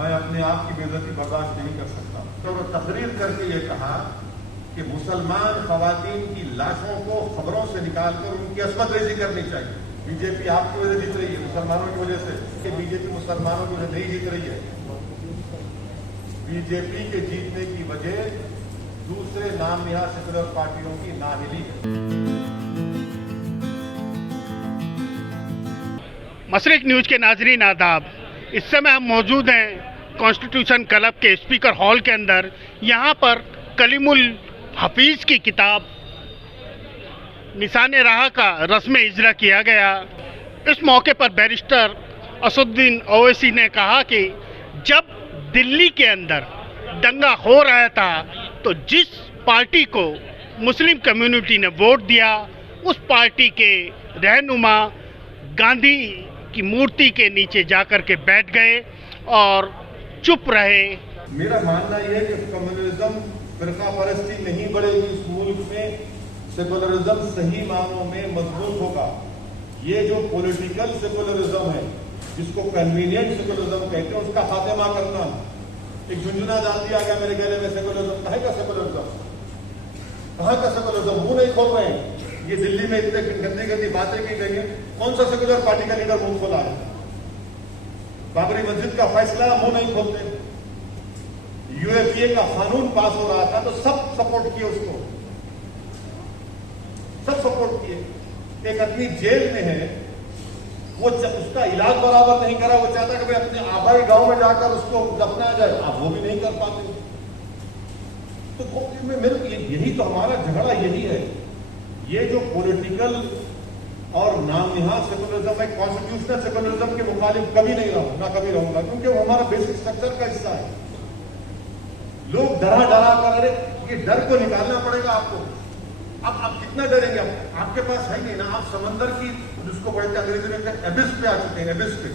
मैं अपने आप की बेइज्जती बर्दाश्त नहीं कर सकता। तो तकरीर करके ये कहा कि मुसलमान खवातीन की लाशों को खबरों से निकालकर उनकी अस्मत रेजी करनी चाहिए। बीजेपी आपकी वजह जीत रही है, मुसलमानों की वजह से, कि बीजेपी मुसलमानों की वजह नहीं जीत रही है। बीजेपी के जीतने की वजह दूसरे नाम निहाद सेकुलर पार्टियों की नाहिली है। मशरिक न्यूज के नाजरीन आदाब, इस समय हम मौजूद हैं कॉन्स्टिट्यूशन क्लब के स्पीकर हॉल के अंदर। यहाँ पर कलीमुल हफीज की किताब निशान राह का रस्म इजरा किया गया। इस मौके पर बैरिस्टर असदुद्दीन ओवैसी ने कहा कि जब दिल्ली के अंदर दंगा हो रहा था तो जिस पार्टी को मुस्लिम कम्युनिटी ने वोट दिया उस पार्टी के रहनुमा गांधी की मूर्ति के नीचे जाकर के बैठ गए और चुप रहे। मेरा मानना यह है कि कम्युनिज्म फिरका परस्ती नहीं बढ़ेगी इस मुल्क में, सेकुलरिज्म सही मानों में मजबूत होगा। ये जो पॉलिटिकल सेकुलरिज्म है जिसको कन्वीनियंट सेकुलरिज्म कहते हैं उसका खात्मा करना। एक झुंझुना जाती आ गया मेरे गले में, सेकुलरिज्म कहाँ का सेकुलरिज्म, कहाँ का सेकुलरिज्म, मुंह नहीं खोल रहे हैं। ये दिल्ली में इतने गंदी गंदी बातें की गई है, कौन सा सेकुलर पार्टी का लीडर मुंह खोला है? बाबरी मस्जिद का फैसला मुंह नहीं खोलते। यूएपीए का कानून पास हो रहा था तो सब सपोर्ट किए उसको, सब सपोर्ट किए। एक आदमी जेल में है, वो उसका इलाज बराबर नहीं करा, वो चाहता कि भाई अपने आबाई गांव में जाकर उसको दफनाया जाए, आप वो भी नहीं कर पाते। तो मेरे यही तो हमारा झगड़ा यही है। ये जो पॉलिटिकल और नाम निहाद सेकुलरिज्म है, कॉन्स्टिट्यूशनल सेकुलरिज्म के मुखालिफ कभी नहीं रहूं, ना कभी रहूंगा, क्योंकि वो हमारा बेसिक स्ट्रक्चर का हिस्सा है। लोग डरा डरा कर, अरे ये डर को निकालना पड़ेगा आपको। अब आप कितना डरेंगे? आपके पास है नहीं ना, आप समंदर की जिसको बोलते हैं अंग्रेजी में एबिस पे आ चुके हैं, एबिस पे।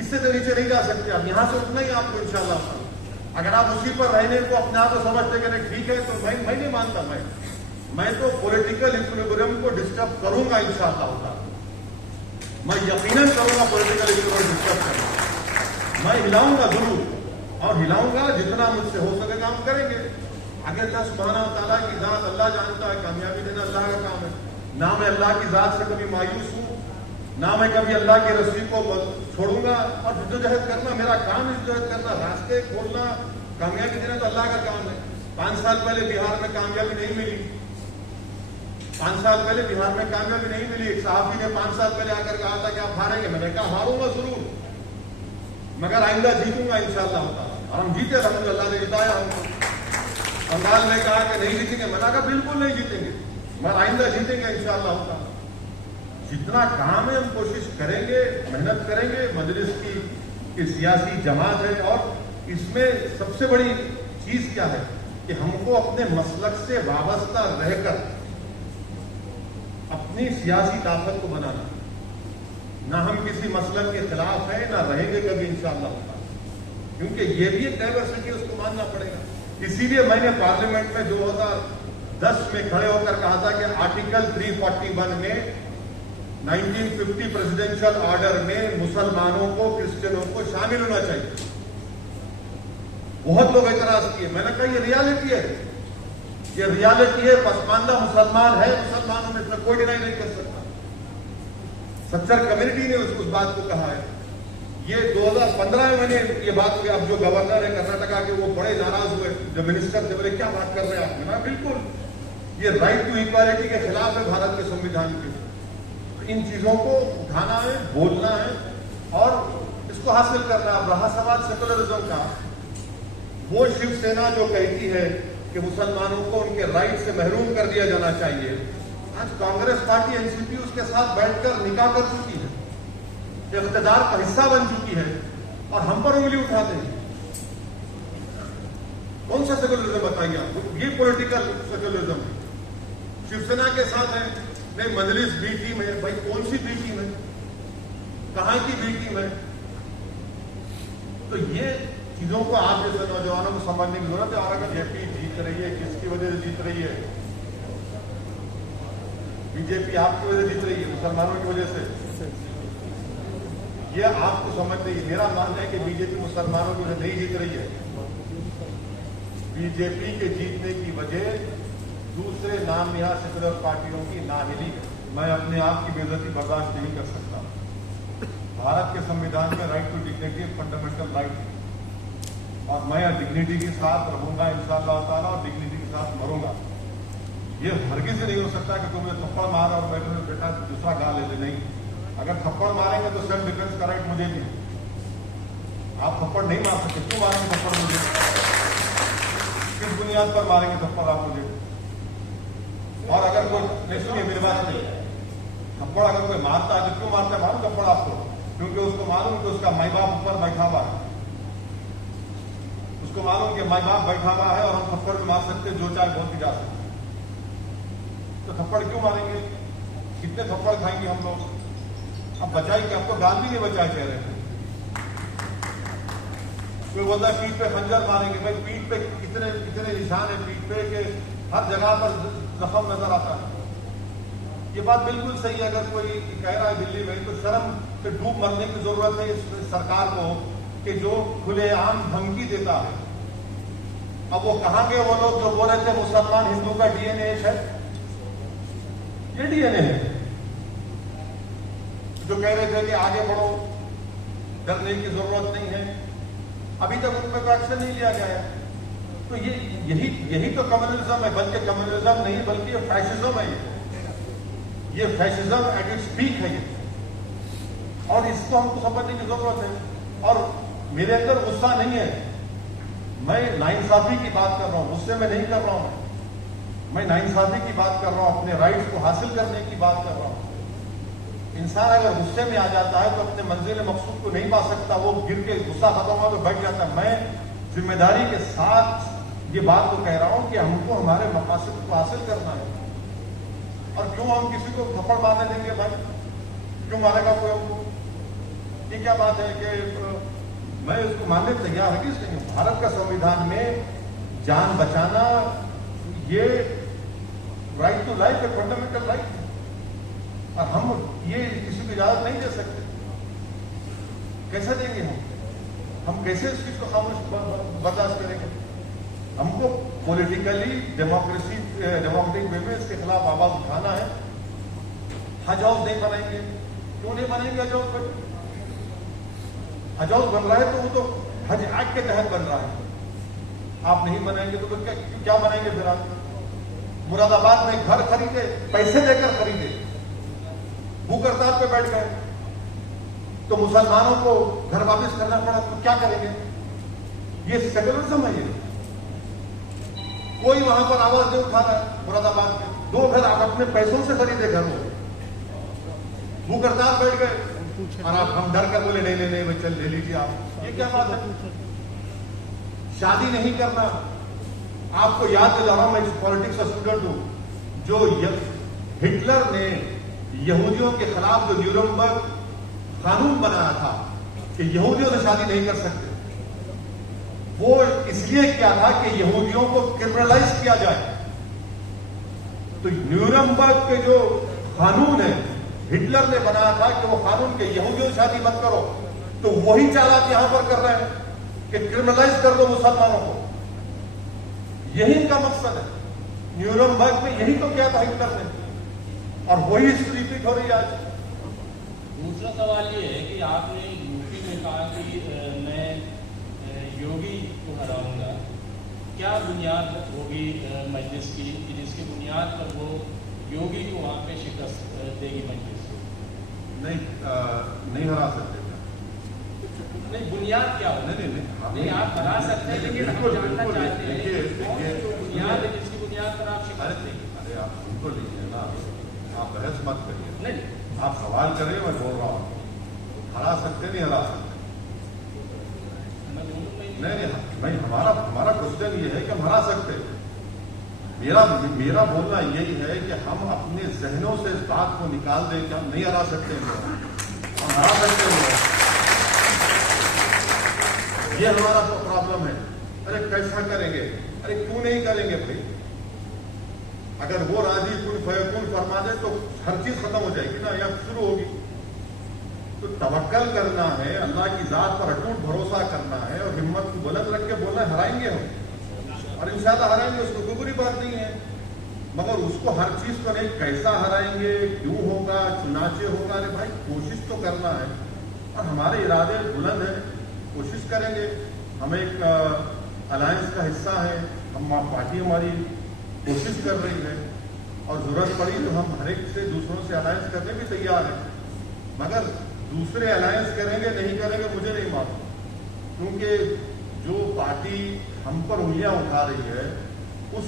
इससे तो नीचे नहीं जा सकते आप, यहां से उठना ही आपको इंशाल्लाह। अगर आप उसी पर रहने को अपने आप को समझते कि नहीं ठीक है, तो मैं नहीं मानता। मैं तो पॉलिटिकल इक्विलिब्रियम को डिस्टर्ब करूंगा इंशाअल्लाह। मैं यकीनन करूंगा पॉलिटिकल इक्विलिब्रियम डिस्टर्ब करूंगा, मैं हिलाऊंगा जरूर, और हिलाऊंगा जितना मुझसे हो सकेगा हम करेंगे। आगे अल्लाह सुब्हानहू व तआला की जात अल्लाह जानता है, कामयाबी देना अल्लाह का काम है। ना मैं अल्लाह की जात से कभी मायूस हूं, ना मैं कभी अल्लाह की रस्सी को छोड़ूंगा। और जद्दोजहद करना मेरा काम है, जद्दोजहद करना, रास्ते खोलना, कामयाबी देना तो अल्लाह का काम है। 5 साल पहले बिहार में कामयाबी नहीं मिली, 5 साल पहले बिहार में कामयाबी नहीं मिली। एक साहबी ने 5 साल पहले आकर कहा था कि आप हारेंगे, मैंने कहा हारूंगा जरूर, मगर आइंदा जीतूंगा इंशाअल्लाह। और हम जीते, अल्लाह ने जिताया हमको। बंगाल ने कहा कि नहीं जीतेंगे, मैंने कहा बिल्कुल नहीं जीतेंगे, मगर आइंदा जीतेंगे इंशाअल्लाह। जितना काम है हम कोशिश करेंगे, मेहनत करेंगे। मजलिस की सियासी जमात है और इसमें सबसे बड़ी चीज क्या है कि हमको अपने मसलक से वाबस्ता रहकर अपनी सियासी ताकत को बनाना। ना हम किसी मसलक के खिलाफ हैं, ना रहेंगे कभी इंशाअल्लाह, क्योंकि ये भी एक डाइवर्सिटी, उसको मानना पड़ेगा। इसीलिए मैंने पार्लियामेंट में 2010 में खड़े होकर कहा था कि आर्टिकल 341 में 1950 प्रेसिडेंशियल ऑर्डर में मुसलमानों को, क्रिश्चियनों को शामिल होना चाहिए। बहुत लोग एतराज किए, मैंने कहा ये रियलिटी है, ये रियलिटी है। पसमानदा मुसलमान है, मुसलमानों में इसमें कोई डिनाई नहीं कर सकता। सच्चर कम्युनिटी ने उस बात को कहा है। ये 2015 में मैंने ये बात की, अब जो गवर्नर है कर्नाटका के वो बड़े नाराज हुए, जो मिनिस्टर थे, बोले क्या बात कर रहे हैं आप? मैंने बिल्कुल ये राइट टू इक्वालिटी के खिलाफ है भारत के संविधान के। तो इन चीजों को उठाना है, बोलना है और इसको हासिल करना। अब रहा सवाल सेकुलरिज्म का, वो शिवसेना जो कहती है कि मुसलमानों को उनके राइट से महरूम कर दिया जाना चाहिए, आज कांग्रेस पार्टी एनसीपी उसके साथ बैठकर निकाह कर चुकी है, इख्तिदार का हिस्सा बन चुकी है और हम पर उंगली उठाते हैं। कौन सा सेकुलरिज्म बताइए आपको? ये पॉलिटिकल सेकुलरिज्म है। शिवसेना के साथ है, नहीं मजलिस बी टीम है। भाई कौन सी बी टीम है, कहां की बी टीम है? तो ये चीजों को आप जैसे नौजवानों को समझने की जरूरत है। और अगर बीजेपी जीत रही है, किसकी वजह से जीत रही है? बीजेपी आपकी वजह से जीत रही है, मुसलमानों की वजह से। ये आपको समझ नहीं। मेरा मानना है कि बीजेपी मुसलमानों को नहीं जीत रही है। बीजेपी के जीतने की वजह दूसरे नाम नहा सेकुलर पार्टियों की नाहिली है। मैं अपने आप की बेइज्जती बर्दाश्त नहीं कर सकता। भारत के संविधान में right to dignity fundamental right है और मैं डिग्निटी के साथ रहूंगा इंशाअल्लाह ताला और डिग्निटी के साथ मरूंगा। ये हरगिज नहीं हो सकता कि तुम मुझे थप्पड़ मार और बैठे बेटा दूसरा गा ले। नहीं, अगर थप्पड़ मारेंगे तो सेल्फ डिफेंस का राइट मुझे भी। आप थप्पड़ नहीं मार सकते। क्यों मारेंगे थप्पड़ मुझे? किस बुनियाद पर मारेंगे थप्पड़ आप मुझे? और अगर कोई नहीं, सुनिए मेरी बात नहीं, थप्पड़ अगर कोई मारता है तो क्यों मारता है? मालूम थप्पड़ आपको? क्योंकि उसको मालूम कि उसका माई बाप ऊपर बैठा हुआ है। उसको मालूम कि माई बाप बैठा हुआ है और हम थप्पड़ भी मार सकते जो चाहे बहुत ही जा सकते। तो थप्पड़ क्यों मारेंगे? कितने थप्पड़ खाएंगे हम लोग? अब बचाएंगे आपको? गांधी नहीं बचाए कह रहे हैं। कोई बोलता है पीठ पे खंजर मारेंगे। भाई पीठ पे कितने कितने निशान है पीठ पे के हर जगह पर जख्म नजर आता है। ये बात बिल्कुल सही है। अगर कोई कह रहा है दिल्ली में तो शर्म से डूब मरने की जरूरत है इस सरकार को कि जो खुलेआम धमकी देता है। अब वो कहां गए वो लोग जो बोल रहे थे मुसलमान हिंदू का डीएनए है? ये डीएनए है जो कह रहे थे कि आगे बढ़ो, डरने की जरूरत नहीं है। अभी तक उन पर एक्शन नहीं लिया गया है। तो यही तो कम्युनिज्म है। बल्कि कम्युनिज्म नहीं बल्कि ये फैशिज्म है। ये फैशिज्म एट इट्स पीक है ये। और इसको हमको समझने की जरूरत है। और मेरे अंदर गुस्सा नहीं है। मैं नाइंसाफी की बात कर रहा हूं, गुस्से में नहीं कर रहा हूं। मैं नाइंसाफी की बात कर रहा हूं, अपने राइट्स को हासिल करने की बात कर रहा हूं। इंसान अगर गुस्से में आ जाता है तो अपने मंजिल मकसूद को नहीं पा सकता। वो गिर के गुस्सा खत्म हुआ तो बैठ जाता है। मैं जिम्मेदारी के साथ ये बात तो कह रहा हूं कि हमको हमारे मकासद को हासिल करना है। और क्यों हम किसी को थप्पड़ मारने देंगे? भाई क्यों मारेगा कोई हमको? ये क्या बात है कि मैं उसको मानने तैयार है? किस नहीं। भारत का संविधान में जान बचाना ये राइट टू लाइफ है, फंडामेंटल राइट है। और हम ये किसी को इजाजत नहीं दे सकते। कैसे देंगे हम कैसे इस चीज को खामोश बर्दाश्त करेंगे? हमको पॉलिटिकली डेमोक्रेटिक वे में इसके खिलाफ आवाज उठाना है। हज हाउस नहीं बनाएंगे। क्यों नहीं बनाएंगे हज हाउस? हज हाउस बन रहा है तो वो तो हज एक्ट के तहत बन रहा है। आप नहीं बनाएंगे तो क्या बनाएंगे फिर आप? मुरादाबाद में घर खरीदे, पैसे देकर खरीदे, भूख हड़ताल पे बैठ गए तो मुसलमानों को घर वापस करना पड़ा तो क्या करेंगे? ये सेकुलरिज्म है। ये कोई वहां पर आवाज नहीं उठा रहा है। मुरादाबाद में 2 घर आप अपने पैसों से खरीदे घरों, भूख हड़ताल बैठ गए और आप हम डर कर बोले नहीं नहीं नहीं चल ले लीजिए आप। ये क्या बात है? शादी नहीं करना। आपको याद दिला रहा हूं, मैं पॉलिटिक्स का स्टूडेंट हूं। जो हिटलर ने यहूदियों के खिलाफ जो न्यूरमबर्ग कानून बनाया था कि यहूदियों से शादी नहीं कर सकते, वो इसलिए किया था कि यहूदियों को क्रिमिनलाइज किया जाए। तो न्यूरमबर्ग के जो कानून है हिटलर ने बनाया था कि वो कानून के यहूदियों से शादी मत करो, तो वही चालाक यहां पर कर रहे हैं कि क्रिमिनलाइज कर दो मुसलमानों को। यही इनका मकसद है। न्यूरमबर्ग में यही तो किया था हिटलर ने और वही रिपीट हो रही है आज। दूसरा सवाल ये है कि आपने यूपी में कहा कि मैं योगी को हराऊंगा। क्या बुनियाद होगी मजलिस की जिसकी बुनियाद पर वो योगी को वहां पे शिकस्त देगी मजलिस? नहीं हरा सकते। नहीं, बुनियाद क्या हो? नहीं आप हरा सकते हैं, लेकिन हम जानना चाहते हैं बुनियाद है जिसकी बुनियाद पर आप शिकस्त देंगे। अरे आप सुनको लीजिए ना, आप बहस मत करिए। नहीं, आप सवाल करिए, मैं बोल रहा हूँ। हरा सकते नहीं हरा सकते? नहीं, हमारा क्वेश्चन ये है कि हम हरा सकते हैं। मेरा बोलना यही है कि हम अपने जहनों से इस बात को निकाल दें कि हम नहीं हरा सकते हैं। हम हरा सकते हैं। ये हमारा प्रॉब्लम है। अरे कैसा करेंगे? अरे क्यों नहीं करेंगे भाई? अगर वो राजी कुल फयकुल फरमा दे तो हर चीज खत्म हो जाएगी ना, या शुरू होगी। तो तवक्कल करना है, अल्लाह की जात पर अटूट भरोसा करना है और हिम्मत को बुलंद रख के बोलना है, हराएंगे हम और इंशाल्लाह हराएंगे, उसको कोई बुरी बात नहीं है। मगर उसको हर चीज तो नहीं, कैसा हराएंगे, क्यों होगा, चुनाचे होगा, अरे भाई कोशिश तो करना है और हमारे इरादे बुलंद है, कोशिश करेंगे। हम एक अलायंस का हिस्सा है, हम पार्टी हमारी कोशिश कर रही है और जरूरत पड़ी तो हम हर एक से दूसरों से अलायंस करने भी तैयार हैं, मगर दूसरे अलायंस करेंगे नहीं करेंगे मुझे नहीं मालूम, क्योंकि जो पार्टी हम पर उंगलियां उठा रही है उस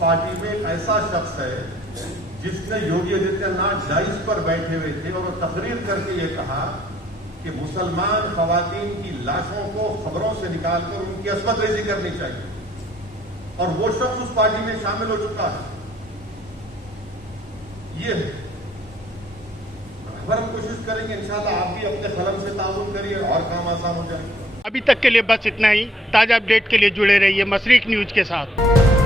पार्टी में एक ऐसा शख्स है जिसने योगी आदित्यनाथ डाइस पर बैठे हुए थे और तकरीर करके ये कहा कि मुसलमान खवातीन की लाशों को खबरों से निकालकर उनकी अस्मत रेजी करनी चाहिए और वो शख्स उस पार्टी में शामिल हो चुका है। ये है, अगर हम कोशिश करेंगे इंशाल्लाह आप भी अपने कलम से ताउन करिए और काम आसान हो जाएगा। अभी तक के लिए बस इतना ही। ताज़ा अपडेट के लिए जुड़े रहिए मशरिक न्यूज़ के साथ।